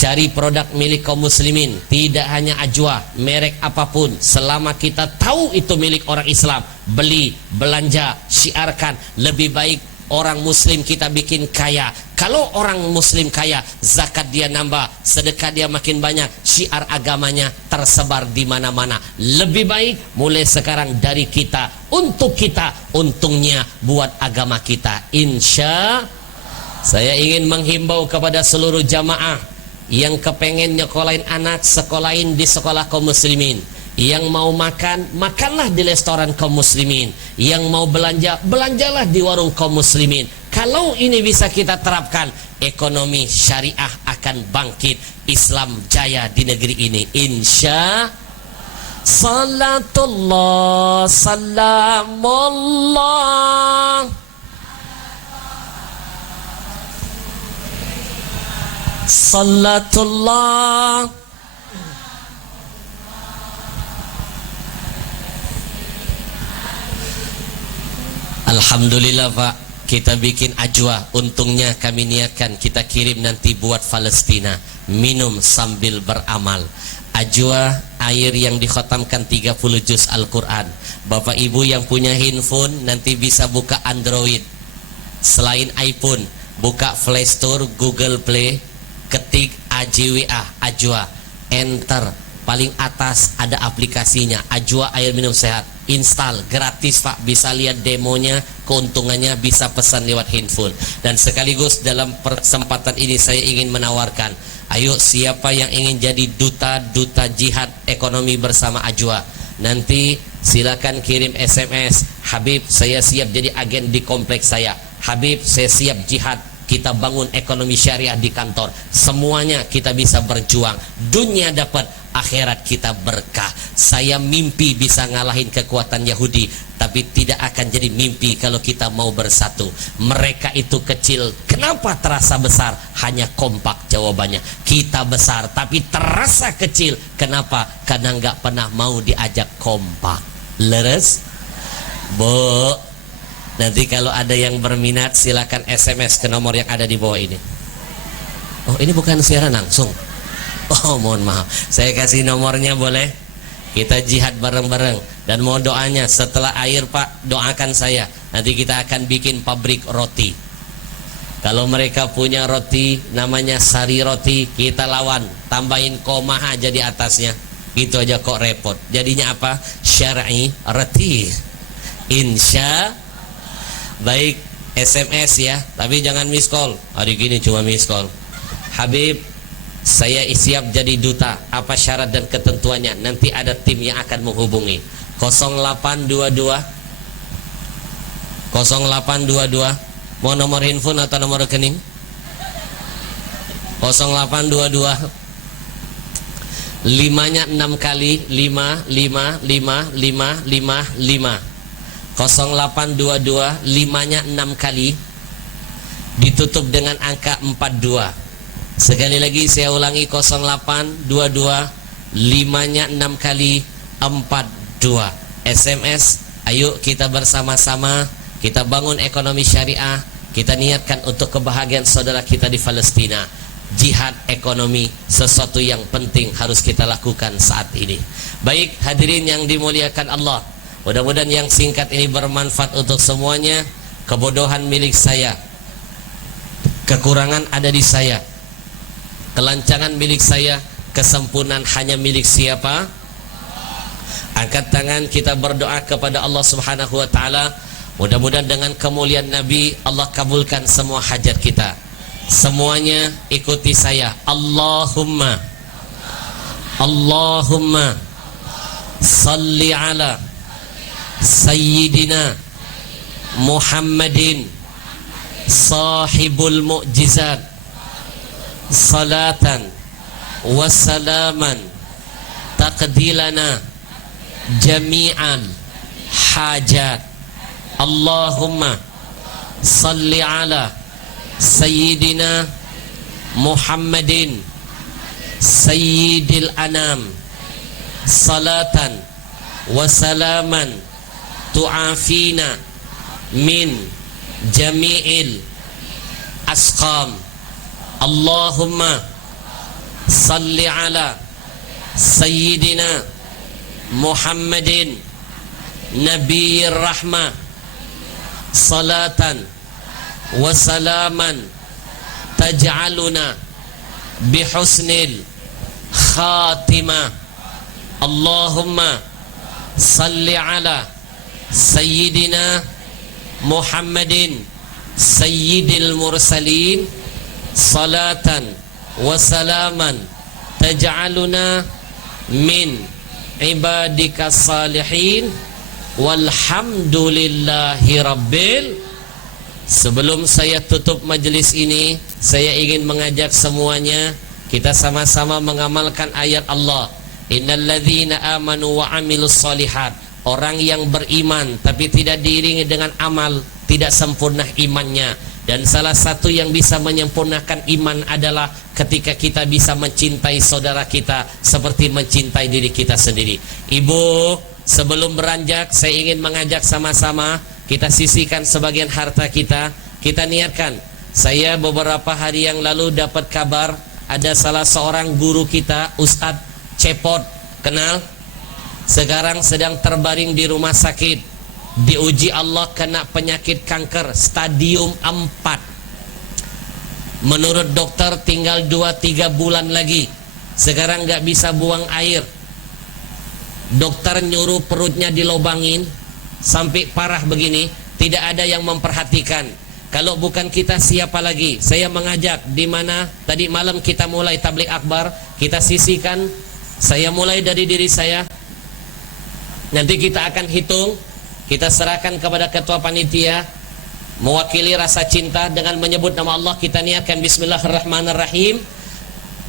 Cari produk milik kaum muslimin, tidak hanya Ajwa, merek apapun, selama kita tahu itu milik orang Islam, beli, belanja, syiarkan. Lebih baik orang muslim kita bikin kaya. Kalau orang muslim kaya, zakat dia nambah, sedekah dia makin banyak, syiar agamanya tersebar di mana-mana. Lebih baik mulai sekarang dari kita, untuk kita, untungnya buat agama kita. Insya saya ingin menghimbau kepada seluruh jamaah yang kepengen nyekolahin anak, sekolahin di sekolah kaum muslimin. Yang mau makan, makanlah di restoran kaum muslimin. Yang mau belanja, belanjalah di warung kaum muslimin. Kalau ini bisa kita terapkan, ekonomi syariah akan bangkit, Islam jaya di negeri ini. Insya Salatullah Salamullah Salatullah. Alhamdulillah, Pak, kita bikin ajwa. Untungnya kami niatkan kita kirim nanti buat Palestina, minum sambil beramal. Ajwa air yang dikhatamkan 30 juz Al-Quran. Bapak ibu yang punya handphone nanti bisa buka Android, selain iPhone buka Play Store, Google Play, ketik AJWA, ajwa, enter, paling atas ada aplikasinya, ajwa air minum sehat, install, gratis Pak, bisa lihat demonya, keuntungannya, bisa pesan lewat handphone. Dan sekaligus dalam kesempatan ini saya ingin menawarkan, ayo siapa yang ingin jadi duta jihad ekonomi bersama ajwa, nanti silakan kirim SMS, Habib saya siap jadi agen di kompleks saya, Habib saya siap jihad, kita bangun ekonomi syariah di kantor. Semuanya kita bisa berjuang, dunia dapat, akhirat kita berkah. Saya mimpi bisa ngalahin kekuatan Yahudi, tapi tidak akan jadi mimpi kalau kita mau bersatu. Mereka itu kecil, kenapa terasa besar? Hanya kompak jawabannya. Kita besar tapi terasa kecil, kenapa? Karena nggak pernah mau diajak kompak. Leres? Bu, nanti kalau ada yang berminat silakan SMS ke nomor yang ada di bawah ini. Oh, ini bukan siaran langsung. Oh, mohon maaf. Saya kasih nomornya boleh? Kita jihad bareng-bareng. Dan mau doanya setelah air Pak, doakan saya. Nanti kita akan bikin pabrik roti. Kalau mereka punya roti namanya Sari Roti, kita lawan, tambahin koma aja di atasnya. Gitu aja kok repot. Jadinya apa? Syar'i roti. Insya baik, SMS ya, tapi jangan miss call. Hari gini cuma miss call. Habib, saya siap jadi duta. Apa syarat dan ketentuannya? Nanti ada tim yang akan menghubungi. 0822 mau nomor handphone atau nomor rekening? 0822 5-nya 6 kali 5 5 5 5 5 5 0822 5-nya 6 kali ditutup dengan angka 42. Sekali lagi saya ulangi, 0822 5-nya 6 kali 42. SMS, ayo kita bersama-sama, kita bangun ekonomi syariah, kita niatkan untuk kebahagiaan saudara kita di Palestina. Jihad ekonomi sesuatu yang penting harus kita lakukan saat ini. Baik hadirin yang dimuliakan Allah, mudah-mudahan yang singkat ini bermanfaat untuk semuanya. Kebodohan milik saya, kekurangan ada di saya, kelancangan milik saya, kesempurnaan hanya milik siapa? Angkat tangan, kita berdoa kepada Allah Subhanahu wa taala. Mudah-mudahan dengan kemuliaan Nabi Allah kabulkan semua hajat kita. Semuanya ikuti saya. Allahumma salli ala Sayyidina Muhammadin sahibul mu'jizat salatan wa salaman taqdilana jami'an hajat. Allahumma salli ala Sayyidina Muhammadin Sayyidil Anam salatan wa salaman tu'afina min jami'il asqam. Allahumma salli ala Sayyidina Muhammadin Nabiyir Rahmah salatan wa salaman taj'aluna bihusnil khatimah. Allahumma salli ala Sayyidina Muhammadin Sayyidil Mursalin salatan wa salaman taj'aluna min ibadika salihin walhamdulillahi rabbil. Sebelum saya tutup majelis ini, saya ingin mengajak semuanya kita sama-sama mengamalkan ayat Allah, innalladzina amanu wa amilus solihat. Orang yang beriman tapi tidak diiringi dengan amal, tidak sempurna imannya. Dan salah satu yang bisa menyempurnakan iman adalah ketika kita bisa mencintai saudara kita seperti mencintai diri kita sendiri. Ibu, sebelum beranjak saya ingin mengajak sama-sama kita sisihkan sebagian harta kita, kita niatkan. Saya beberapa hari yang lalu dapat kabar ada salah seorang guru kita, Ustadz Cepot, kenal? Sekarang sedang terbaring di rumah sakit, diuji Allah kena penyakit kanker stadium 4. Menurut dokter tinggal 2-3 bulan lagi. Sekarang gak bisa buang air. Dokter nyuruh perutnya dilobangin sampai parah begini, tidak ada yang memperhatikan. Kalau bukan kita siapa lagi? Saya mengajak, di mana tadi malam kita mulai tablik akbar, kita sisihkan. Saya mulai dari diri saya. Nanti kita akan hitung, kita serahkan kepada ketua panitia, mewakili rasa cinta dengan menyebut nama Allah. Kita niatkan bismillahirrahmanirrahim.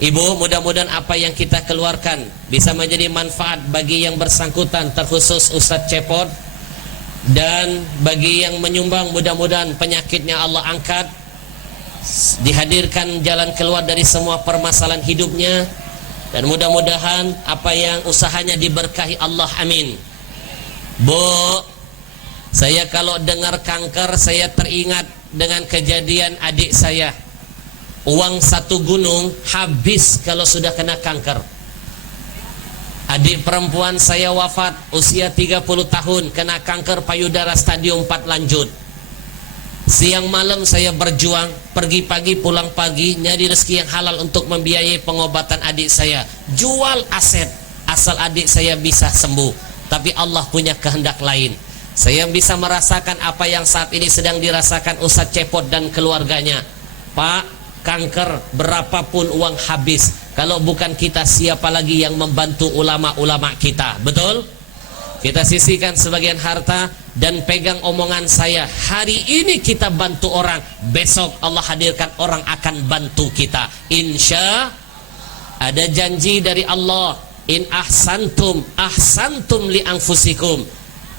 Ibu, mudah-mudahan apa yang kita keluarkan bisa menjadi manfaat bagi yang bersangkutan, terkhusus Ustadz Cepot, dan bagi yang menyumbang, mudah-mudahan penyakitnya Allah angkat, dihadirkan jalan keluar dari semua permasalahan hidupnya, dan mudah-mudahan apa yang usahanya diberkahi Allah, amin. Bu, saya kalau dengar kanker, saya teringat dengan kejadian adik saya. Uang 1 gunung habis kalau sudah kena kanker. Adik perempuan saya wafat usia 30 tahun, kena kanker payudara stadium 4 lanjut. Siang malam saya berjuang, pergi pagi pulang pagi, nyari rezeki yang halal untuk membiayai pengobatan adik saya. Jual aset asal adik saya bisa sembuh. Tapi Allah punya kehendak lain. Saya bisa merasakan apa yang saat ini sedang dirasakan Ustadz Cepot dan keluarganya. Pak, kanker berapapun uang habis, kalau bukan kita siapa lagi yang membantu ulama-ulama kita? Betul? Kita sisihkan sebagian harta dan pegang omongan saya. Hari ini kita bantu orang, besok Allah hadirkan orang akan bantu kita. Insya ada janji dari Allah, in ahsantum ahsantum li anfusikum.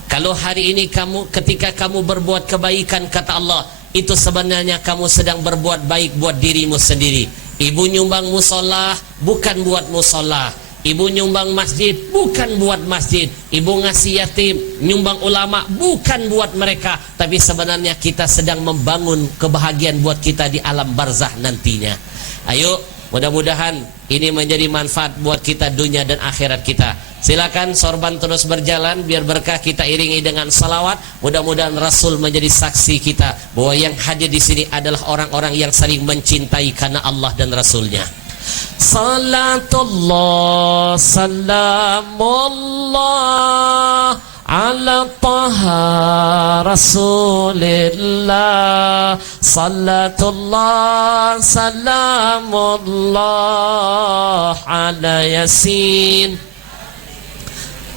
Kalau hari ini kamu, ketika kamu berbuat kebaikan, kata Allah, itu sebenarnya kamu sedang berbuat baik buat dirimu sendiri. Ibu nyumbang musola bukan buat musola, ibu nyumbang masjid bukan buat masjid, ibu ngasih yatim, nyumbang ulama bukan buat mereka, tapi sebenarnya kita sedang membangun kebahagiaan buat kita di alam barzah nantinya. Ayo, mudah-mudahan ini menjadi manfaat buat kita dunia dan akhirat kita. Silakan sorban terus berjalan, biar berkah kita iringi dengan salawat. Mudah-mudahan Rasul menjadi saksi kita bahwa yang hadir di sini adalah orang-orang yang saling mencintai karena Allah dan Rasulnya. Salatullah salamullah ala taha rasulillah. Salatullah salamullah ala yasin.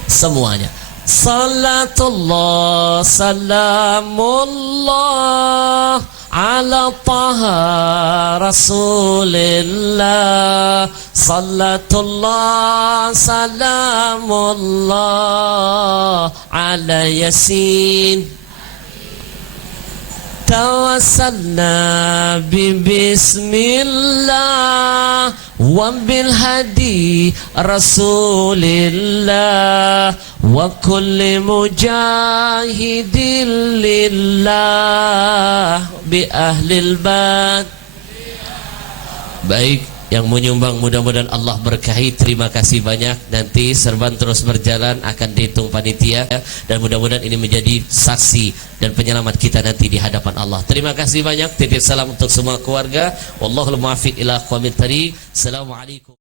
Semuanya. Salatullah salamullah ala taha rasulillah. Salatullah salamullah ala yasin. Tawassalna bismillah wa bil hadi rasulillah wa kulli mujahidin lillah bi ahlil bad. Baik, yang menyumbang mudah-mudahan Allah berkahi. Terima kasih banyak. Nanti serban terus berjalan akan dihitung panitia, dan mudah-mudahan ini menjadi saksi dan penyelamat kita nanti di hadapan Allah. Terima kasih banyak. Titip salam untuk semua keluarga. Wallahul muwaffiq ila aqwamit thariq. Assalamualaikum.